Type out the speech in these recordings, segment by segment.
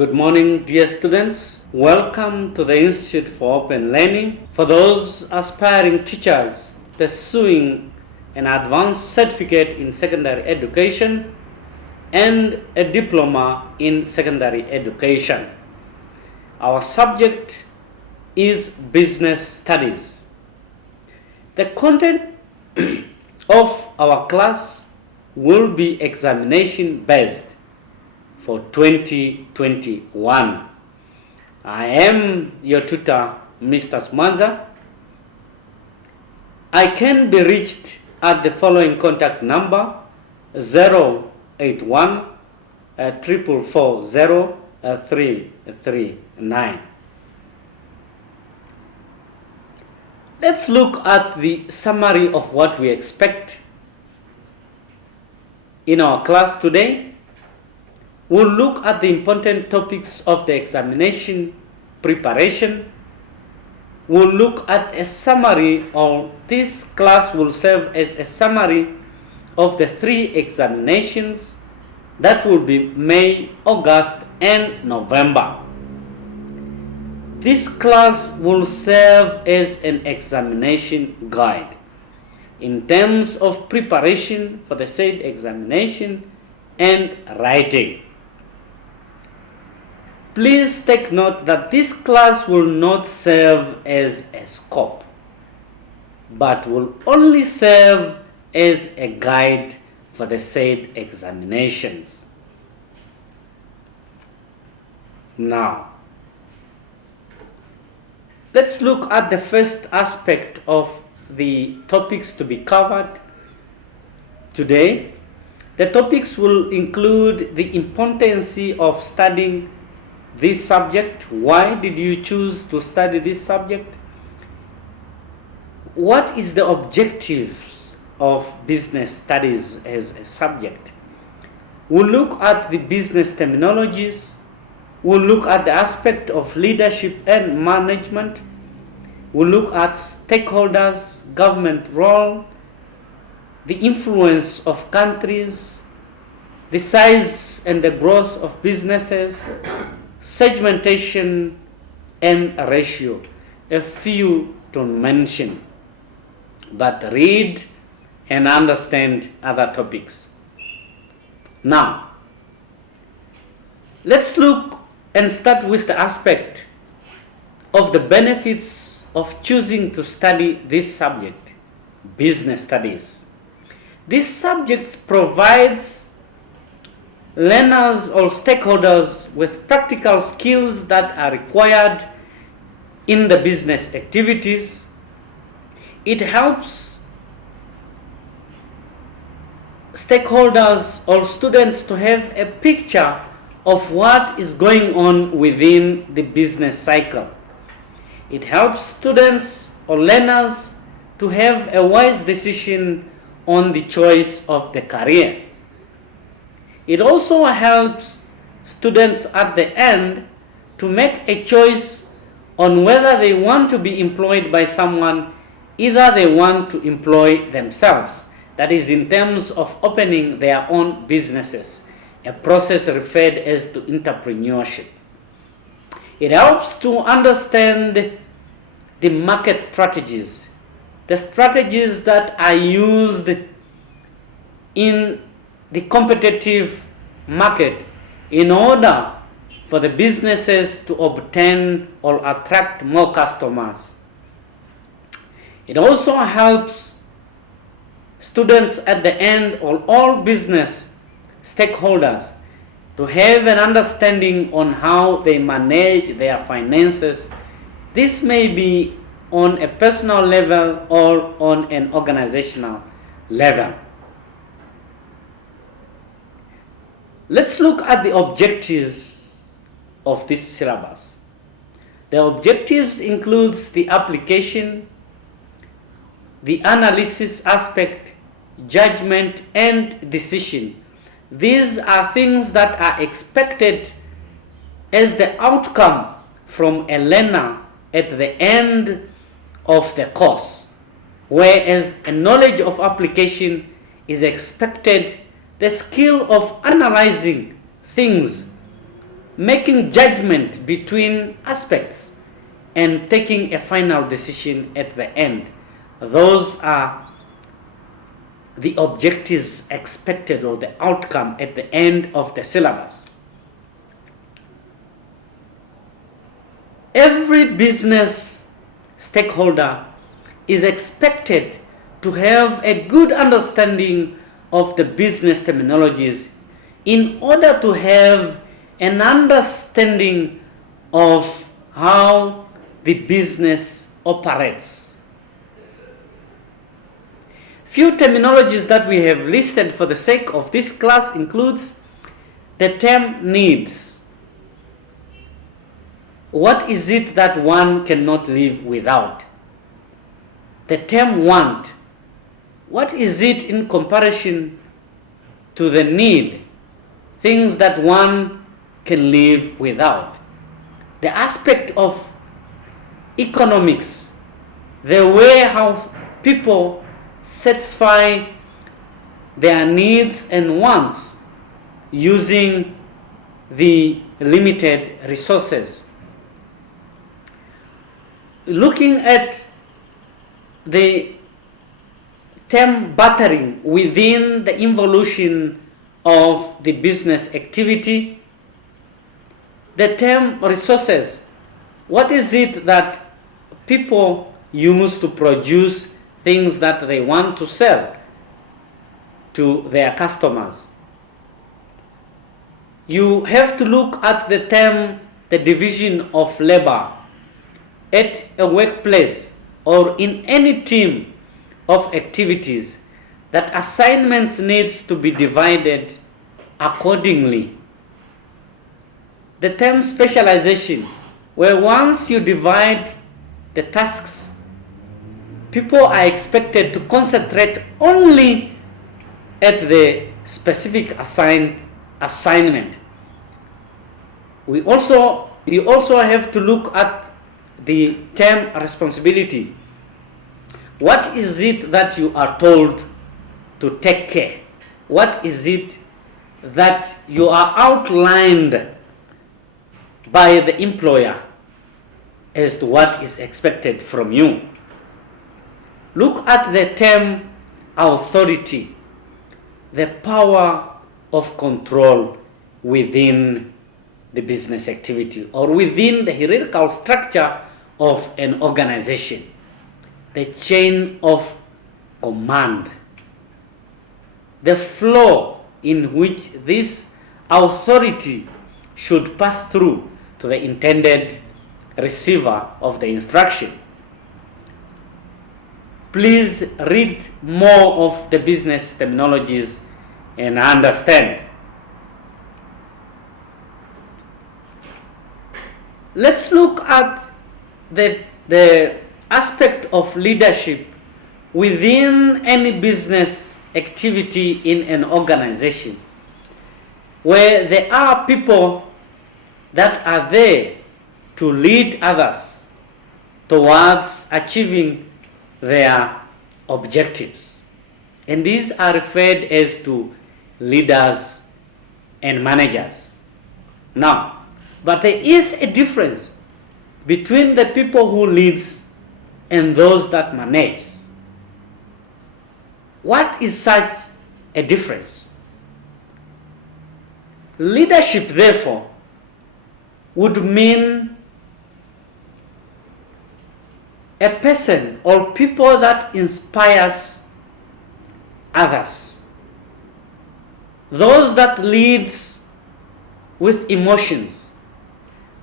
Good morning, dear students. Welcome to the Institute for Open Learning. For those aspiring teachers pursuing an advanced certificate in secondary education and a diploma in secondary education, our subject is business studies. The content of our class will be examination based for 2021. I am your tutor, Mr. Smanza. I can be reached at the following contact number 081 440 339. Let's look at the summary of what we expect in our class today. We'll look at the important topics of the examination preparation. We'll look at a summary, or this class will serve as a summary of the 3 examinations that will be May, August, and November. This class will serve as an examination guide in terms of preparation for the said examination and writing. Please take note that this class will not serve as a scope, but will only serve as a guide for the said examinations. Now, let's look at the first aspect of the topics to be covered today. The topics will include the importance of studying this subject. Why did you choose to study this subject? What is the objectives of business studies as a subject? We'll look at the business terminologies. We'll look at the aspect of leadership and management. We'll look at stakeholders, government role, the influence of countries, the size and the growth of businesses, segmentation and ratio, a few to mention, but read and understand other topics. Now, let's look and start with the aspect of the benefits of choosing to study this subject, business studies. This subject provides learners or stakeholders with practical skills that are required in the business activities. It helps stakeholders or students to have a picture of what is going on within the business cycle. It helps students or learners to have a wise decision on the choice of the career. It also helps students at the end to make a choice on whether they want to be employed by someone, either they want to employ themselves. That is in terms of opening their own businesses, a process referred as to entrepreneurship. It helps to understand the market strategies, the strategies that are used in the competitive market in order for the businesses to obtain or attract more customers. It also helps students at the end, or all business stakeholders, to have an understanding on how they manage their finances. This may be on a personal level or on an organizational level. Let's look at the objectives of this syllabus. The objectives includes the application, the analysis aspect, judgment, and decision. These are things that are expected as the outcome from a learner at the end of the course, whereas a knowledge of application is expected, the skill of analyzing things making judgment between aspects, and taking a final decision at the end. Those are the objectives expected or the outcome at the end of the syllabus. Every business stakeholder is expected to have a good understanding of the business terminologies in order to have an understanding of how the business operates. Few terminologies that we have listed for the sake of this class includes the term needs. What is it that one cannot live without? The term want. What is it in comparison to the need? Things that one can live without. The aspect of economics, the way how people satisfy their needs and wants using the limited resources. Looking at the term bartering within the evolution of the business activity, the term resources, what is it that people use to produce things that they want to sell to their customers? You have to look at the term, the division of labor at a workplace or in any team of activities, that assignments needs to be divided accordingly. The term specialization, where once you divide the tasks, people are expected to concentrate only at the specific assignment. You also have to look at the term responsibility. What is it that you are told to take care? What is it that you are outlined by the employer as to what is expected from you? Look at the term authority, the power of control within the business activity or within the hierarchical structure of an organization, the chain of command, the flow in which this authority should pass through to the intended receiver of the instruction. Please read more of the business terminologies and understand. Let's look at the aspect of leadership within any business activity in an organization, where there are people that are there to lead others towards achieving their objectives. And these are referred as to leaders and managers. Now, but there is a difference between the people who leads and those that manage. What is such a difference? Leadership, therefore, would mean a person or people that inspires others. Those that leads with emotions.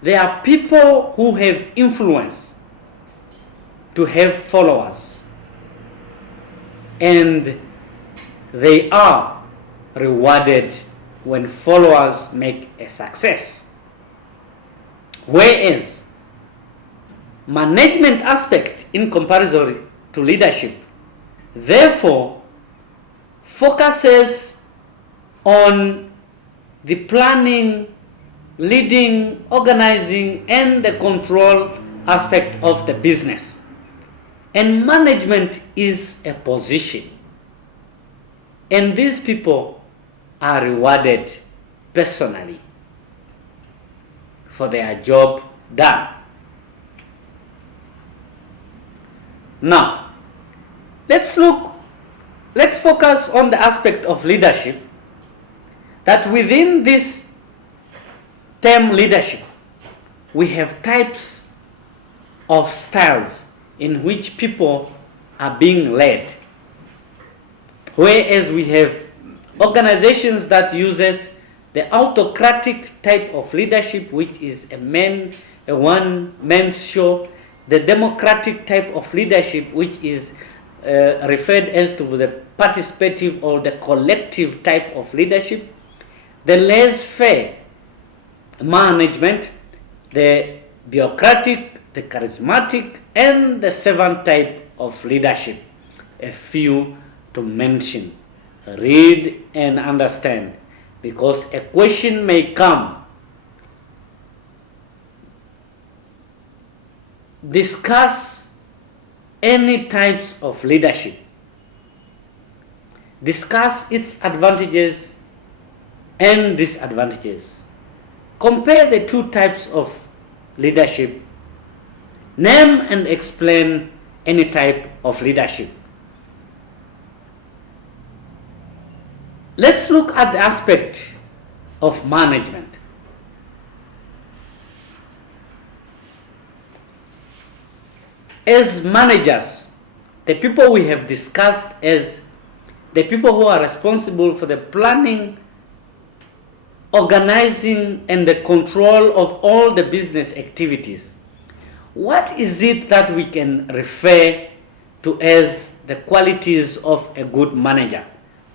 They are people who have influence to have followers, and they are rewarded when followers make a success. Whereas management aspect in comparison to leadership, therefore, focuses on the planning, leading, organizing, and the control aspect of the business. And management is a position. And these people are rewarded personally. for their job done. Now, let's focus on the aspect of leadership, that within this term leadership, we have types of styles in which people are being led. Whereas we have organizations that uses the autocratic type of leadership, which is a one-man show, the democratic type of leadership, which is referred as to the participative or the collective type of leadership, the laissez-faire management, the bureaucratic, the charismatic, and the servant type of leadership. A few to mention. Read and understand, because a question may come. Discuss any types of leadership. Discuss its advantages and disadvantages. Compare the two types of leadership. Name and explain any type of leadership. Let's look at the aspect of management. As managers, the people we have discussed as the people who are responsible for the planning, organizing, and the control of all the business activities. What is it that we can refer to as the qualities of a good manager?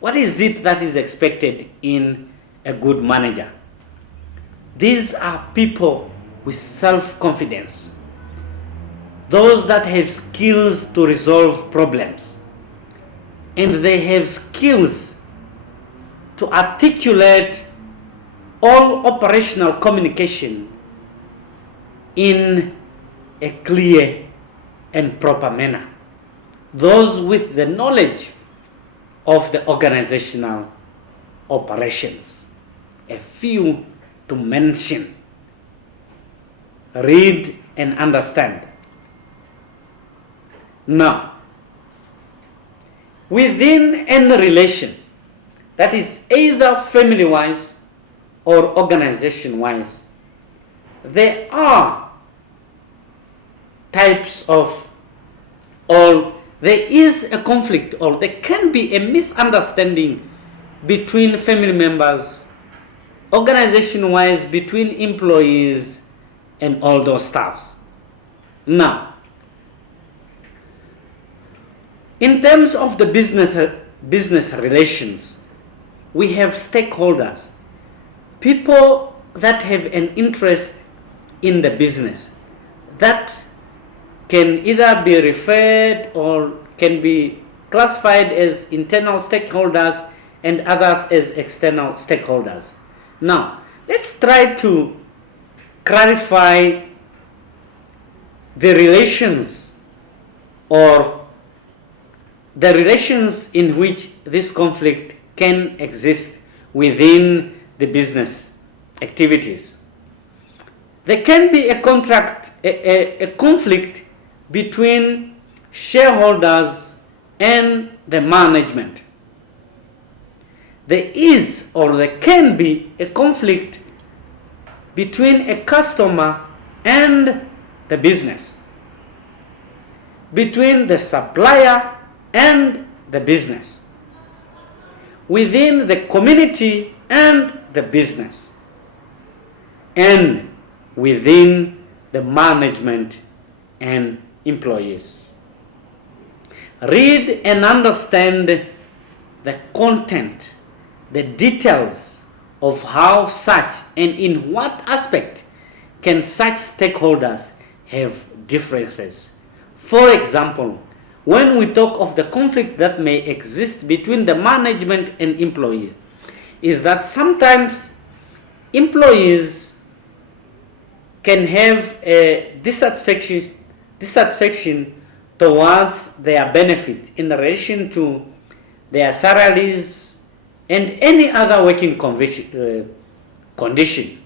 What is it that is expected in a good manager? These are people with self-confidence, those that have skills to resolve problems, and they have skills to articulate all operational communication in a clear and proper manner. Those with the knowledge of the organizational operations. A few to mention. Read and understand. Now, within any relation, that is either family-wise or organization-wise, there are types of, or there is a conflict, or there can be a misunderstanding between family members, organization-wise, between employees, and all those stuffs. Now, in terms of the business relations, we have stakeholders, people that have an interest in the business, that can either be referred or can be classified as internal stakeholders and others as external stakeholders. Now, let's try to clarify the relations, or the relations in which this conflict can exist within the business activities. There can be a conflict between shareholders and the management. There is, or there can be, a conflict between a customer and the business, between the supplier and the business, within the community and the business, and within the management and employees. Read and understand the content, the details of how such and in what aspect can such stakeholders have differences. For example, when we talk of the conflict that may exist between the management and employees, is that sometimes employees can have a dissatisfaction towards their benefit in relation to their salaries and any other working condition.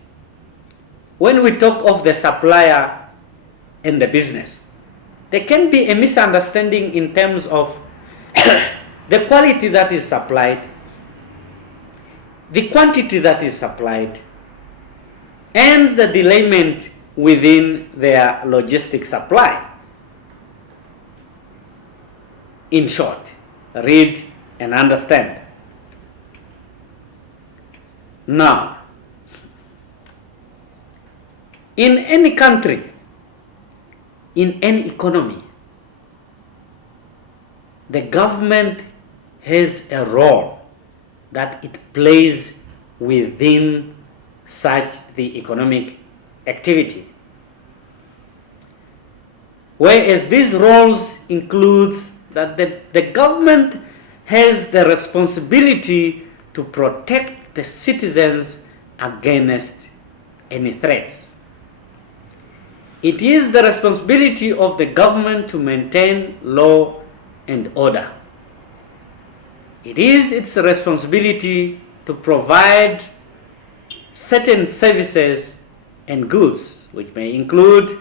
when we talk of the supplier and the business, there can be a misunderstanding in terms of the quality that is supplied, the quantity that is supplied, and the delayment within their logistic supply. In short, read and understand. Now, in any country, in any economy, the government has a role that it plays within such the economic activity. Whereas these roles includes that the government has the responsibility to protect the citizens against any threats. It is the responsibility of the government to maintain law and order. It is its responsibility to provide certain services and goods, which may include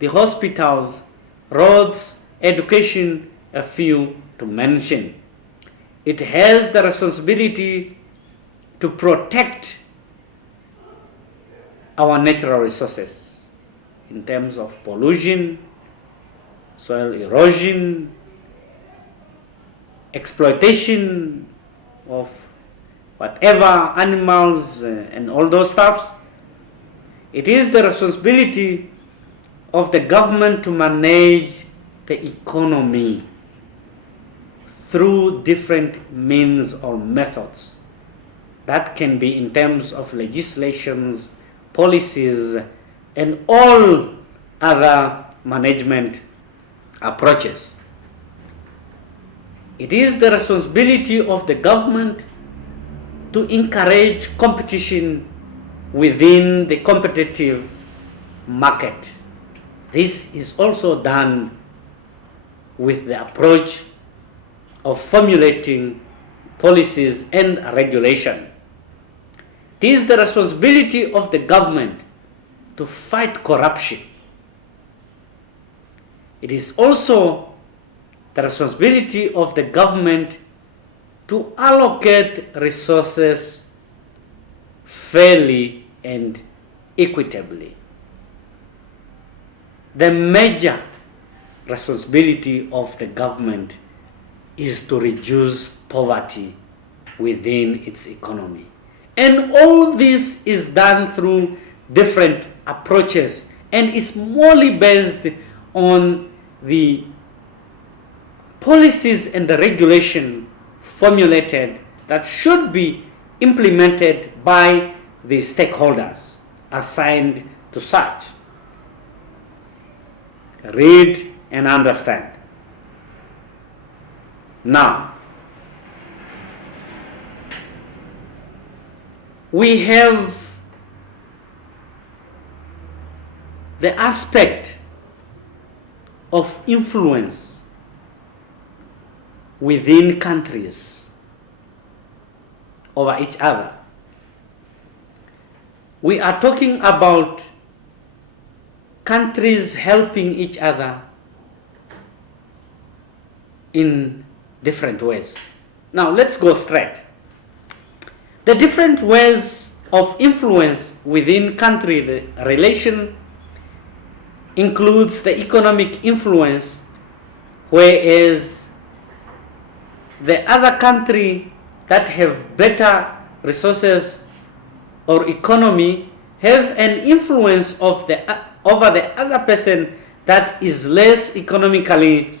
the hospitals, roads, education, a few to mention. It has the responsibility to protect our natural resources in terms of pollution, soil erosion, exploitation of whatever animals and all those stuffs. It is the responsibility of the government to manage the economy through different means or methods. That can be in terms of legislations, policies, and all other management approaches. It is the responsibility of the government to encourage competition within the competitive market. This is also done with the approach of formulating policies and regulation. It is the responsibility of the government to fight corruption. It is also the responsibility of the government to allocate resources fairly and equitably. The major responsibility of the government is to reduce poverty within its economy. And all this is done through different approaches and is morely based on the policies and the regulation formulated that should be implemented by the stakeholders assigned to such. Read and understand. Now, we have the aspect of influence within countries over each other. We are talking about countries helping each other in different ways. Now let's go straight. The different ways of influence within country relation includes the economic influence, whereas the other country that have better resources or economy have an influence of over the other person that is less economically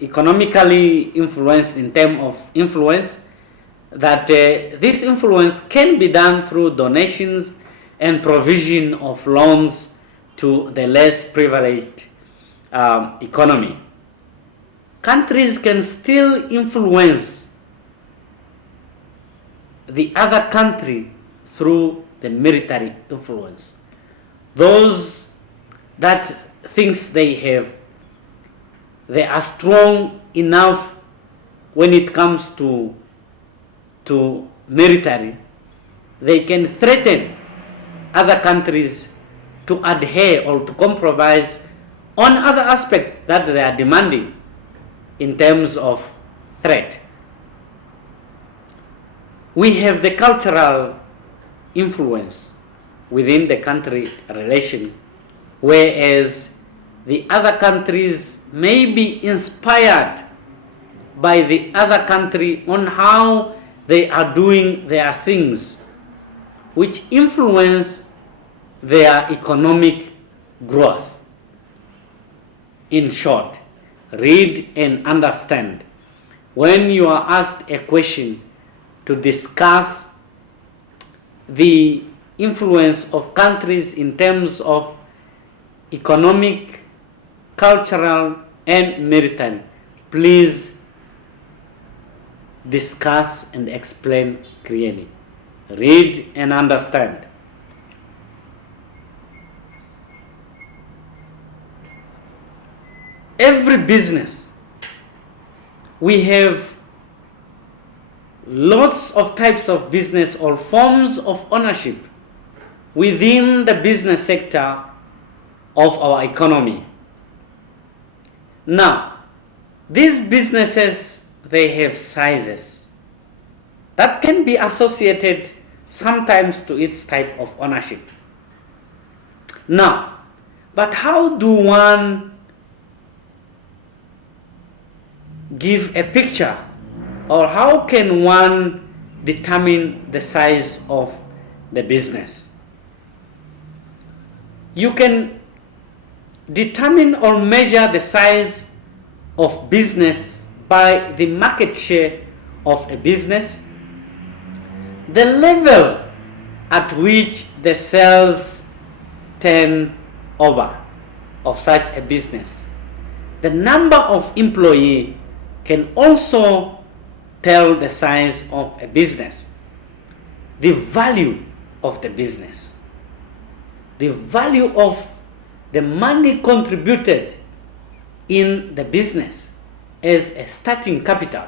economically influenced in terms of influence, that this influence can be done through donations and provision of loans to the less privileged economy. Countries can still influence the other country through the military influence. Those that thinks they are strong enough when it comes to to military, they can threaten other countries to adhere or to compromise on other aspects that they are demanding in terms of threat. We have the cultural influence within the country relation, whereas the other countries may be inspired by the other country on how they are doing their things, which influence their economic growth. In short, read and understand. When you are asked a question to discuss the influence of countries in terms of economic, cultural, and maritime, please discuss and explain clearly. Read and understand. Every business, we have lots of types of business or forms of ownership within the business sector of our economy. Now, these businesses, they have sizes that can be associated sometimes to its type of ownership. Now, but how do one give a picture, or how can one determine the size of the business? You can determine or measure the size of business by the market share of a business, the level at which the sales turnover of such a business. The number of employees can also tell the size of a business. The value of the business, the value of the money contributed in the business as a starting capital,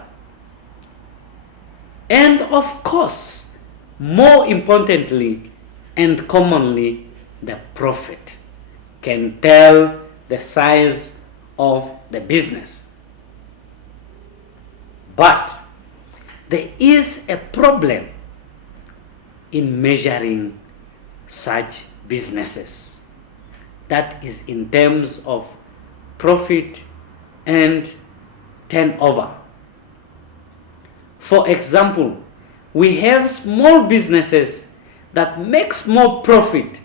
and of course, more importantly and commonly, the profit can tell the size of the business. But there is a problem in measuring such businesses, that is in terms of profit and turnover. For example, we have small businesses that makes more profit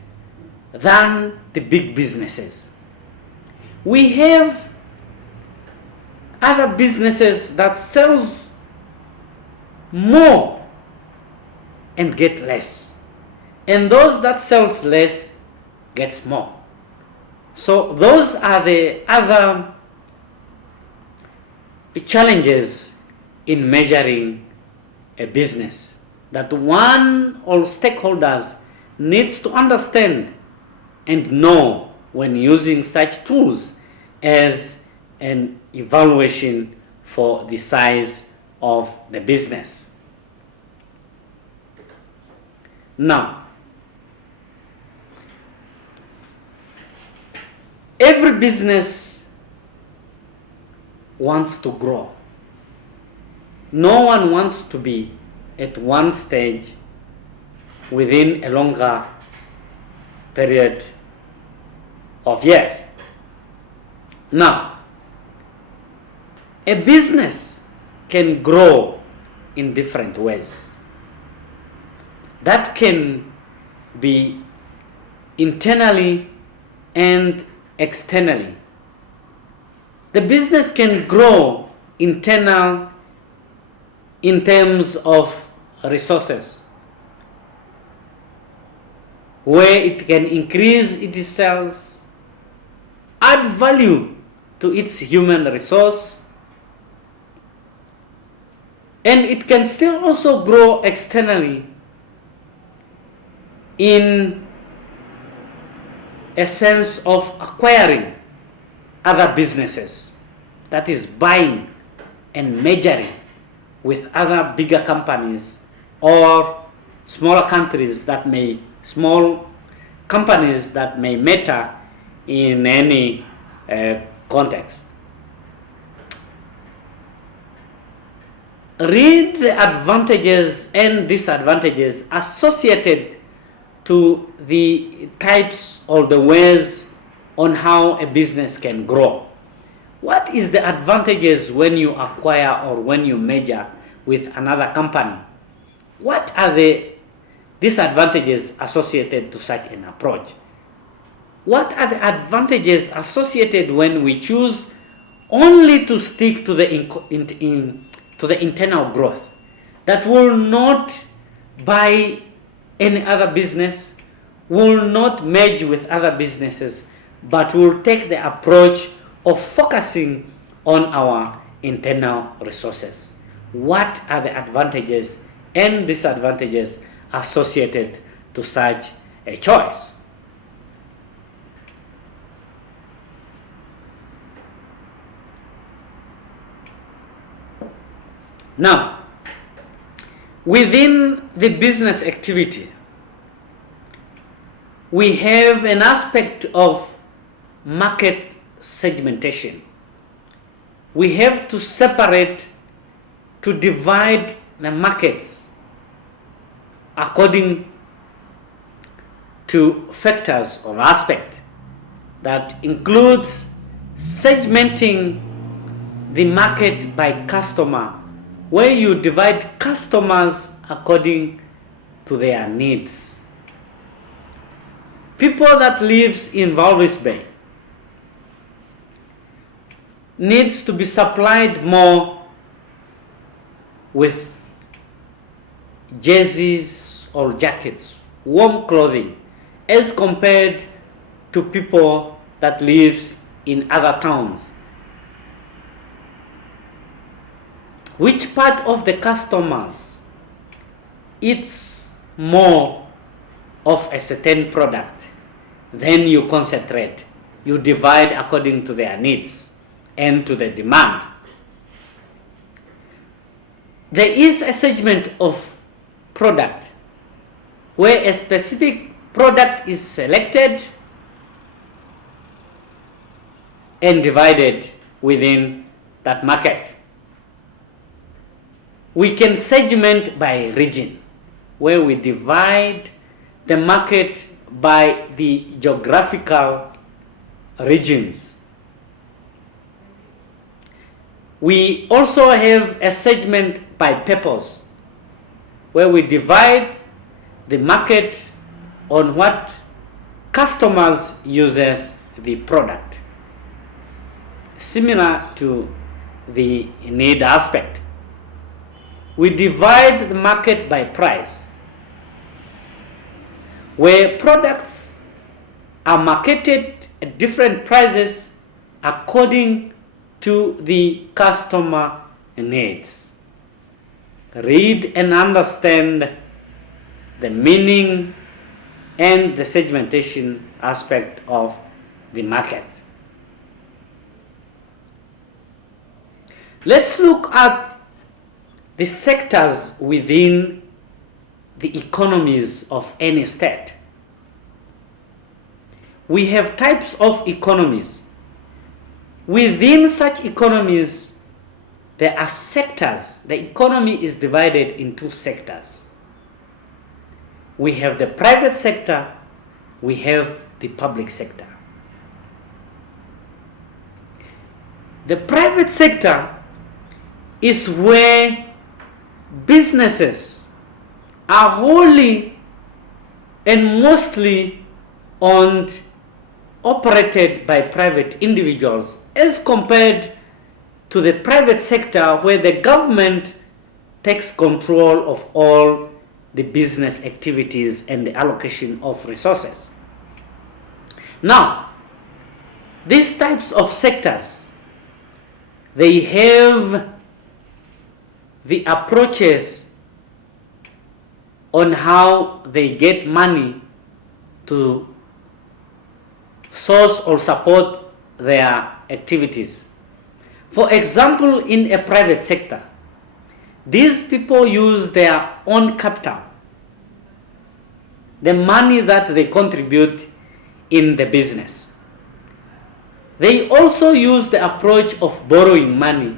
than the big businesses. We have other businesses that sells more and get less, and those that sells less gets more. So those are the other challenges in measuring a business that one or stakeholders needs to understand and know when using such tools as an evaluation for the size of the business. Now, every business wants to grow. No one wants to be at one stage within a longer period of years. Now, a business can grow in different ways. That can be internally and externally. The business can grow internal in terms of resources, where it can increase its sales, add value to its human resource, and it can still also grow externally in a sense of acquiring other businesses, that is buying and merging with other bigger companies or smaller countries that may, small companies that may matter in any context. Read the advantages and disadvantages associated to the types or the ways on how a business can grow. What is the advantages when you acquire or when you merge with another company? What are the disadvantages associated to such an approach? What are the advantages associated when we choose only to stick to the internal growth, that will not buy any other business, will not merge with other businesses, but will take the approach of focusing on our internal resources? What are the advantages and disadvantages associated to such a choice? Now, within the business activity, we have an aspect of market segmentation. We have to separate, to divide the markets according to factors or aspect that includes segmenting the market by customer, where you divide customers according to their needs. People that lives in Walvis Bay needs to be supplied more with jerseys or jackets, warm clothing, as compared to people that lives in other towns. Which part of the customers eats more of a certain product? Then you concentrate. You divide according to their needs and to the demand. There is a segment of product where a specific product is selected and divided within that market. We can segment by region, where we divide the market by the geographical regions. We also have a segment by purpose, where we divide the market on what customers uses the product, similar to the need aspect. We divide the market by price, where products are marketed at different prices according to the customer needs. Read and understand the meaning and the segmentation aspect of the market. Let's look at the sectors within the economies of any state. We have types of economies. Within such economies, there are sectors. The economy is divided into sectors. We have the private sector, we have the public sector. The private sector is where businesses are wholly and mostly owned, operated by private individuals, as compared to the private sector, where the government takes control of all the business activities and the allocation of resources. Now, these types of sectors, they have the approaches on how they get money to source or support their activities. For example, in a private sector, These people use their own capital, the money that they contribute in the business. They also use the approach of borrowing money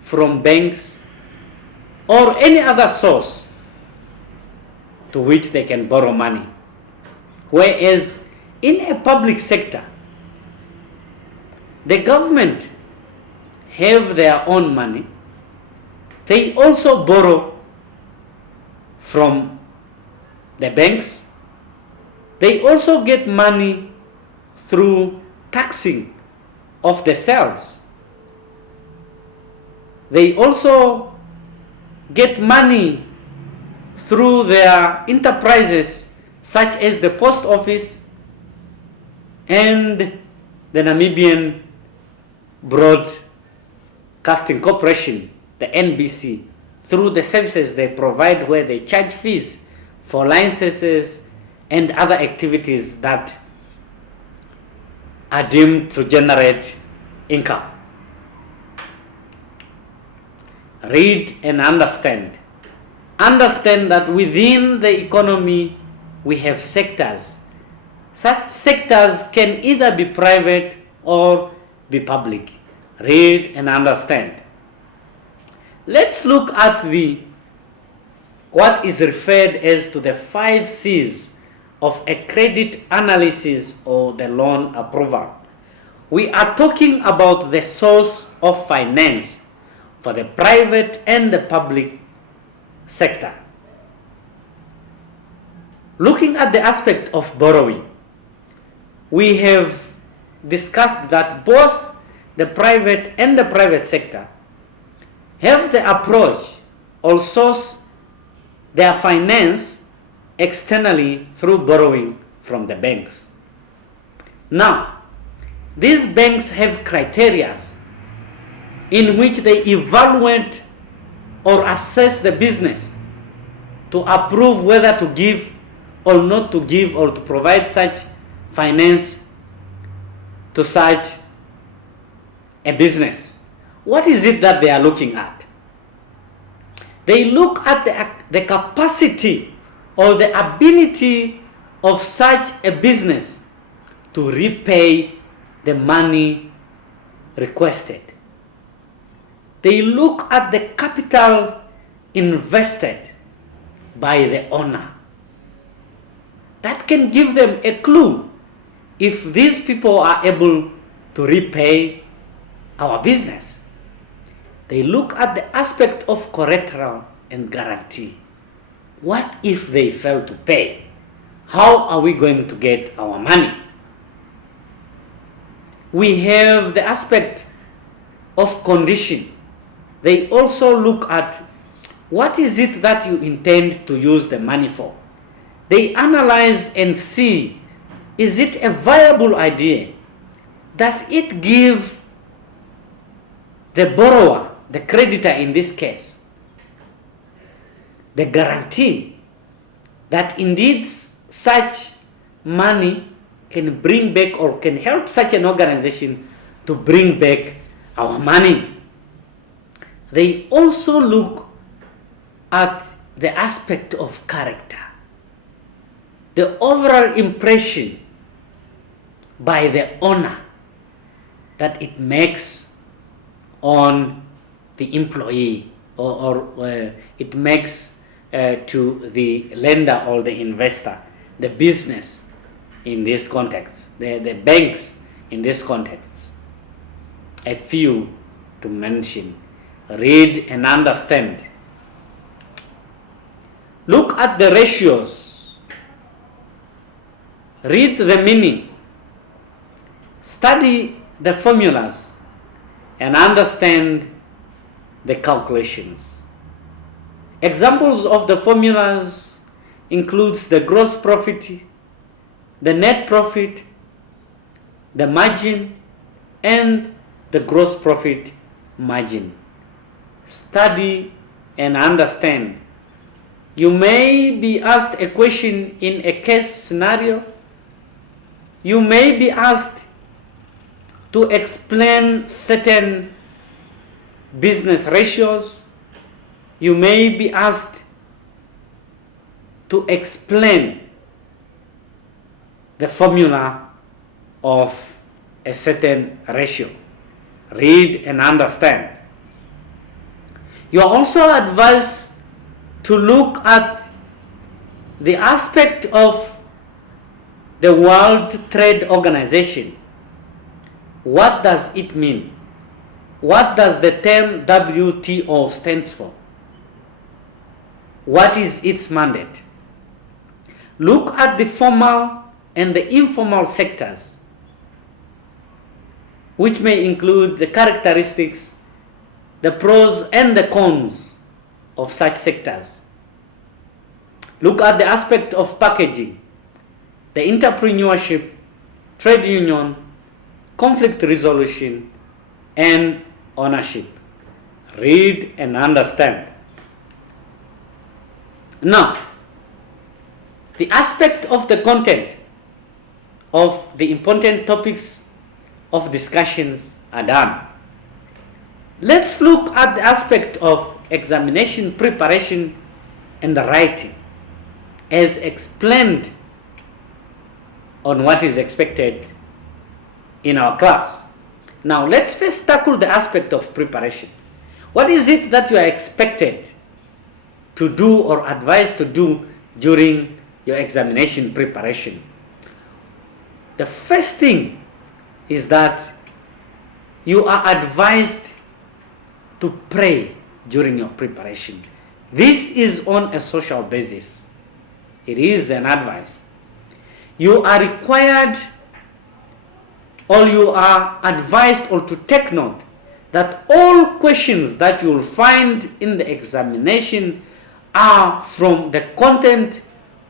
from banks or any other source to which they can borrow money. Whereas in a public sector, the government have their own money. They also borrow from the banks. They also get money through taxing of the sales. They also get money through their enterprises such as the post office and the Namibian Broadcasting Corporation, the NBC, through the services they provide where they charge fees for licenses and other activities that are deemed to generate income. Read and understand. Understand that within the economy we have sectors. Such sectors can either be private or be public. Read and understand. Let's look at what is referred as to the 5 C's of a credit analysis or the loan approval. We are talking about the source of finance for the private and the public sector. Looking at the aspect of borrowing, we have discussed that both the private and the private sector have the approach or source their finance externally through borrowing from the banks. Now, these banks have criteria in which they evaluate or assess the business to approve whether to give or not to give or to provide such finance to such a business. What is it that they are looking at? They look at the capacity or the ability of such a business to repay the money requested. They look at the capital invested by the owner. That can give them a clue if these people are able to repay our business. They look at the aspect of collateral and guarantee. What if they fail to pay? How are we going to get our money? We have the aspect of condition. They also look at what is it that you intend to use the money for. They analyze and see, is it a viable idea? Does it give the borrower, the creditor in this case, the guarantee that indeed such money can bring back or can help such an organization to bring back our money? They also look at the aspect of character, the overall impression by the owner that it makes on the employee or it makes to the lender or the investor, the business in this context, the banks in this context. A few to mention. Read and understand. Look at the ratios. Read the meaning. Study the formulas and understand the calculations. Examples of the formulas includes the gross profit, the net profit, the margin, and the gross profit margin. Study and understand. You may be asked a question in a case scenario. You may be asked to explain certain business ratios. you may be asked to explain the formula of a certain ratio. Read and understand. You are also advised to look at the aspect of the World Trade Organization. What does it mean? What does the term WTO stands for? What is its mandate? Look at the formal and the informal sectors, which may include the characteristics, the pros and the cons of such sectors. Look at the aspect of packaging, the entrepreneurship, trade union, conflict resolution, and ownership. Read and understand. Now, the aspect of the content of the important topics of discussions are done. Let's look at the aspect of examination preparation and the writing as explained on what is expected in our class. Now let's first tackle the aspect of preparation. What is it that you are expected to do or advised to do during your examination preparation? The first thing is that you are advised to pray during your preparation. This is on a social basis. It is an advice. You are required or you are advised or to take note that all questions that you will find in the examination are from the content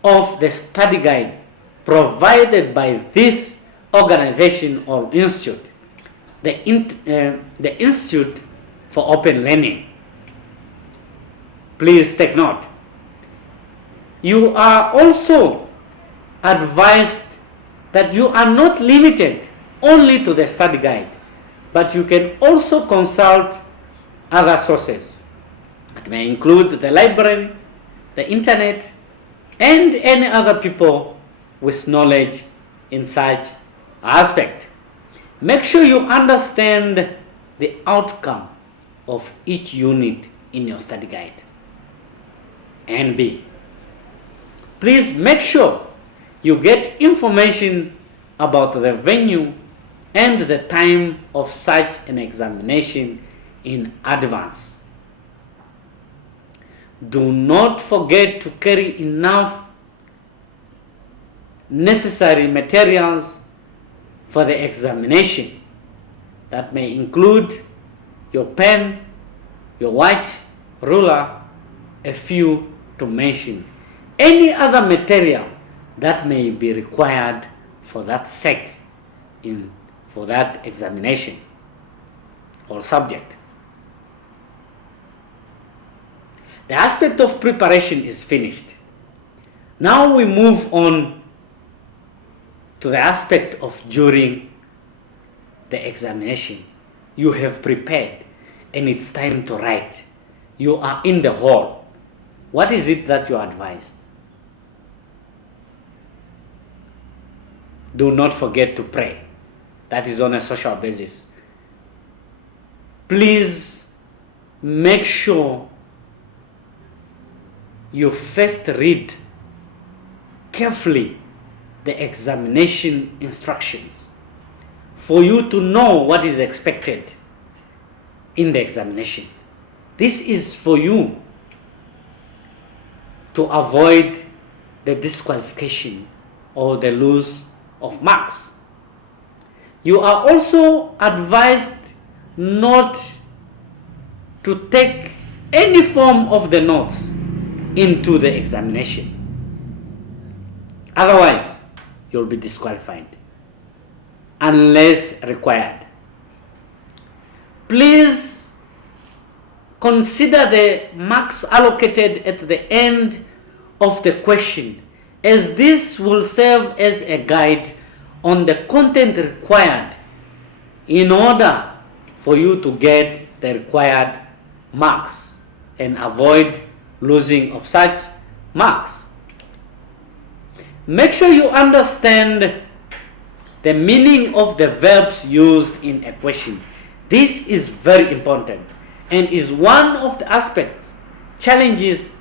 of the study guide provided by this organization or institute, the Institute for Open Learning. Please take note. You are also advised that you are not limited only to the study guide, but you can also consult other sources. It may include the library, the internet, and any other people with knowledge in such aspect. Make sure you understand the outcome of each unit in your study guide. And B, please make sure you get information about the venue and the time of such an examination in advance. Do not forget to carry enough necessary materials for the examination. That may include your pen, your white ruler, a few to mention. Any other material that may be required for that sake for that examination or subject. The aspect of preparation is finished. Now we move on to the aspect of during the examination. You have prepared and it's time to write. You are in the hall. What is it that you are advised? Do not forget to pray. That is on a social basis. Please make sure you first read carefully the examination instructions for you to know what is expected in the examination. This is for you to avoid the disqualification or the loss of marks. You are also advised not to take any form of the notes into the examination. Otherwise, you'll be disqualified unless required. Please consider the marks allocated at the end of the question, as this will serve as a guide on the content required in order for you to get the required marks and avoid losing of such marks. Make sure you understand the meaning of the verbs used in a question. This is very important and is one of the aspects, challenges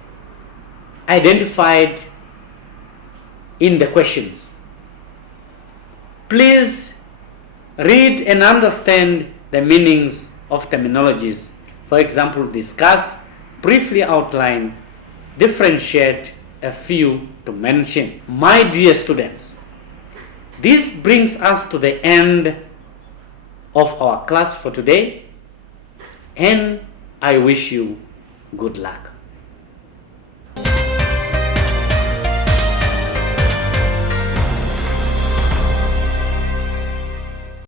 identified in the questions. Please read and understand the meanings of terminologies. For example, discuss, briefly outline, differentiate, a few to mention. My dear students, this brings us to the end of our class for today, and I wish you good luck.